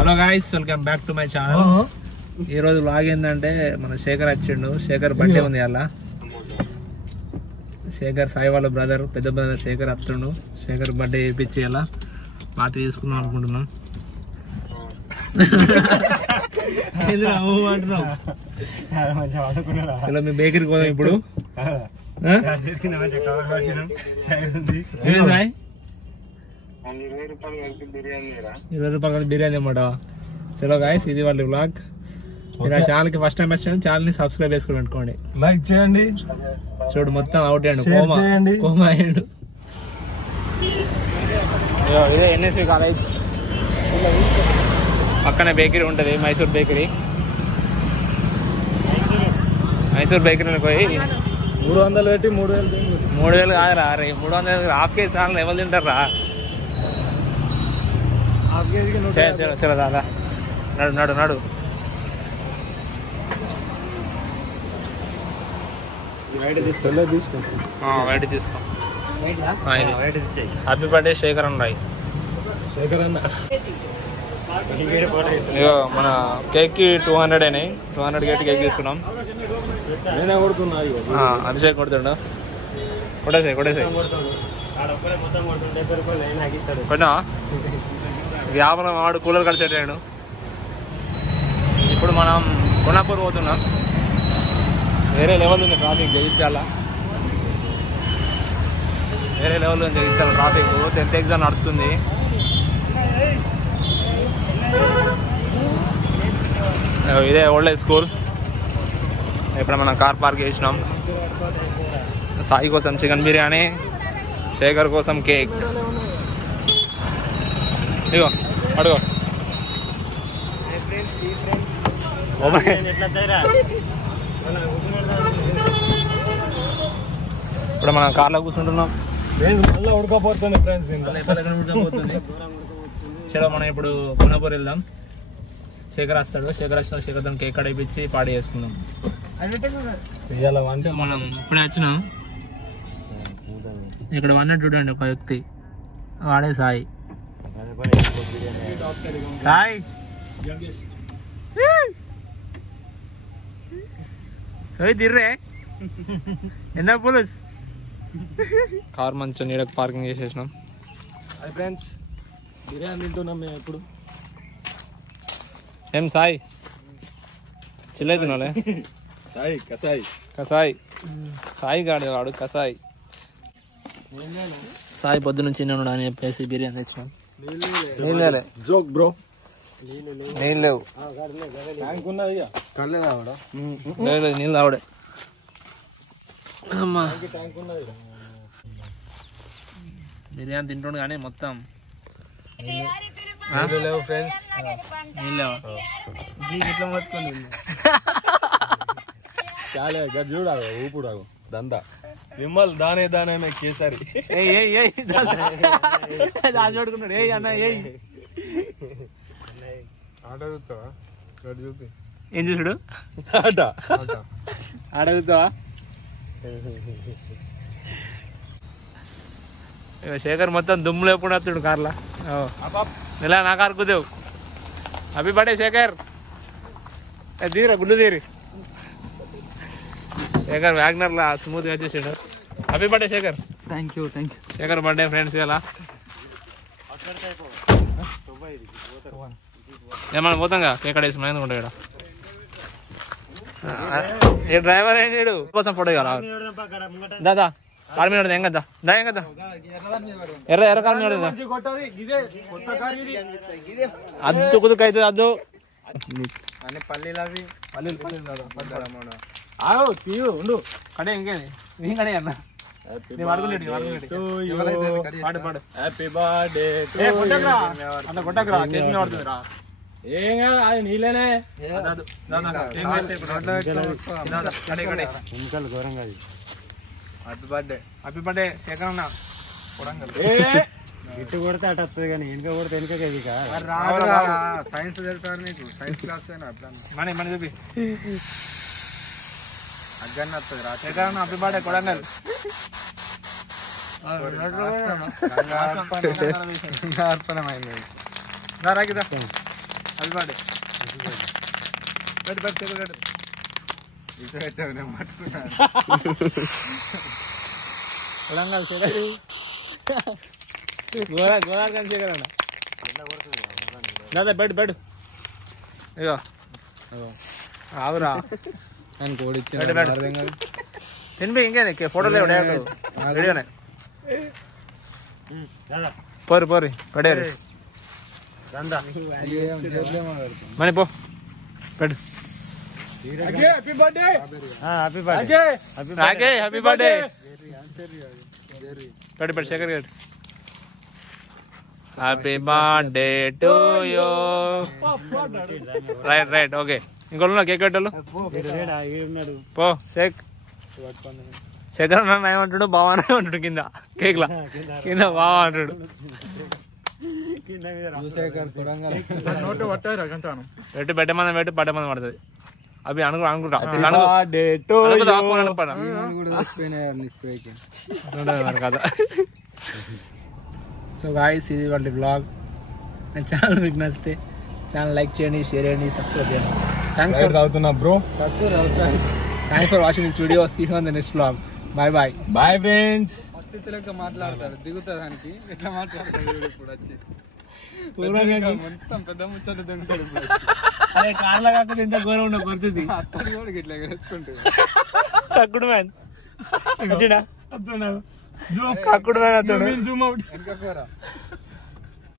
Hello guys, welcome back to my channel. ఈ రోజు vlog ఏంటంటే మన శేఖర్ వచ్చిండు. శేఖర్ బర్త్డే ఉంది అలా. శేఖర్ సాయి వాళ్ళ బ్రదర్, పెద్ద బ్రదర్ శేఖర్ వస్తుండు. శేఖర్ బర్త్డే చేయించి అలా పార్టీ తీసుకుందాం అనుకుంటున్నాం. అంటున్నాం మీ బేకరీకి పోదాం ఇప్పుడు. 20 రూపాయలు బిర్యానీ అన్నమాట. చలో గాయస్, ఇది వాళ్ళ వ్లాగ్. మీరు ఆ ఛానల్ కి ఫస్ట్ టైం వచ్చిన ఛానల్ ని సబ్స్క్రైబ్ చేసుకుని పెట్టుకోండి, లైక్ చేయండి. చూడు మొత్తం అవుట్ అయ్యాడు, కోమా అయ్యాడు. ఇదే ఎన్ఎస్వి కాలేజ్ పక్కనే బేకరీ ఉంటుంది, మైసూర్ బేకరీ. మైసూర్ బేకరీని పోయి 300 పెట్టి 3000 కాదురా. 300 హాఫ్ కేజీ ఛానల్ ఎవరు తింటారా? చలో దాదా, నడు నడు నడు. వైట్ తీసుకో. హ్యాపీ బర్త్డే శేఖర్ అన్న. ఇగో మన కేక్ కి 200 అయినాయి. 200 కేక్ తీసుకున్నాం. అభిషేక్ కొడుతుండు. కొట్టేసాయి కొట్టేనా 50 వాడు కూలర్ కలిసేటాడు. ఇప్పుడు మనం కొనాపూర్ పోతున్నాం. వేరే లెవెల్ ఉంది ట్రాఫిక్ జగిత్యాల. వేరే లెవెల్ ఉంది జగిత్యాల ట్రాఫిక్. 10th ఎగ్జామ్ నడుస్తుంది. ఇదే ఓల్డ్ స్కూల్. ఇప్పుడు మనం కార్ పార్క్ చేసినాం. సాయి కోసం చికెన్ బిర్యానీ, శేఖర్ కోసం కేక్. ఇగో అడుగో. ఇప్పుడు మనం కార్లో కూర్చుంటున్నాం. ఉడకపోతుంది ఫ్రెండ్స్. చలో మనం ఇప్పుడు కొనాపూర్ వెళ్దాం. శేఖర్ వస్తాడు. శేఖర్ వచ్చిన శేఖర్తో కేక్ కడిపించి పాడి చేసుకుందాం. మనం ఇప్పుడే వచ్చినాం. ఇక్కడ వన్నట్టు చూడండి, ఒక వ్యక్తి వాడే సాయి. సాయి సాయి తిర్రే ఎంత పోలీస్. కార్ మంచిగా నీడకు పార్కింగ్ చేసేసినాం. అది ఫ్రెండ్స్, బిర్యానీ తింటున్నాం మేము ఎప్పుడు. ఏం సాయి చిల్లైతున్నాలే? కసాయి సాయి గాడు వాడు కసాయి. సాయి పొద్దు నుంచి ఉన్నాడు అని చెప్పేసి బిర్యానీ తెచ్చినాం. Joke bro. నీళ్ళు లేవు. లేదు నీళ్ళు ఆవిడే. అమ్మా బిర్యానీ తింటుండు కానీ మొత్తం లేవు ఫ్రెండ్స్. నీళ్ళు లేవు. ఇట్లా మొత్తుకొని చాలా చూడ ఊపుడు దందా విమల్ దానే దానే కేసరి చూడుకున్నాడు. ఏ అన్న ఆట చూస్తావా? చూపి. ఏం చూసాడు? ఆట చూస్తావా? శేఖర్ మొత్తం దుమ్ము లేకుండా వస్తాడు కార్లా. ఇలా నా కారు కుదేవు. Happy birthday Shekhar. తీరా గుండు తీరి. శేఖర్ వ్యాగ్నర్ లా స్మూత్ గా వచ్చేసాడు. Happy birthday Shekhar. Thank you. Shekhar birthday friends. ఇలా ఏమన్నా పోతాంగా కేక్ కడేసి మైంది ఉంటాయి. ఏ డ్రైవర్ ఏం చేయడు కోసం ఫోటో ఇవ్వాలి. దాదా కారు మీద ఏం కదా ఏం కదా ఎర్ర కారు మీద అద్దు కుదుకు అవుతుంది. అద్దు ఉండు కడే ఇంకేది ఏం కడే అన్న. హ్యాపీ బర్త్డే అంత కొట్టకరా, కేక్ మీద పడుతుంది రా. ఏం కాదు, అది నీళ్ళనే. ఘోరంగా. హ్యాపీ బర్త్డే శేఖర్ అన్న. ఇటు కొడితే అటు వస్తుంది కానీ వెనుక కొడితే వెనుక సైన్స్ తెలుసా నీకు? సైన్స్ క్లాస్ మన చూపి అగ్గన్న వస్తుంది రా. శేఖర్ అన్న హ్యాపీ బర్త్డే కొడంగల్. అర్పణమైంది రాకిదా అది పాడే గోదావరి కానీ శేఖర్ అన్న బెడ్ బెడ్ ఇగో ఆవురా అని కోడి తినిపి ఇంకేంది ఫోటో లేవు డైరెక్ట్ వీడియోనే పోరు పోరు పడేరు మనీ పో పెట్టు హ్యాపీ బర్త్డే హ్యాపీ బర్త్డే పెట్టు పెట్టు శేఖర్ గారు happy birthday to you right right okay ఇంకోళ్ళు కేక్ కట్టాలు పో శేఖర్ అన్న ఏమంటాడు బావానే ఉంటాడు కింద కేక్ లా కింద బావా అంటాడు పెట్టు పెట్టమని పెట్టు పట్టమని పడుతుంది అవి అనుకుంటా కదా. సో గాయ్స్ ఇది వాళ్ళ బ్లాగ్. నా ఛానల్ మీకు నచ్చితే ఛానల్ లైక్ చేయండి, షేర్ చేయండి, సబ్స్క్రైబ్ చేయండి. Thanks for watching this video. See you on the next blog. Bye bye. Bye friends. లెక్క మాట్లాడతారు దిగుతానికి ఎట్లా మాట్లాడతారు ఇప్పుడు వచ్చి మొత్తం పెద్ద ముచ్చట దిగుతారు. అదే కార్లో కాకుండా ఇంత ఘోరం ఉన్న పరిస్థితి. అత్తడి కూడా ఇట్లా వేసుకుంటారు. కక్కుడు మ్యాన్ కక్కుడు మ్యాన్ అతడు జూమ్ అవుట్.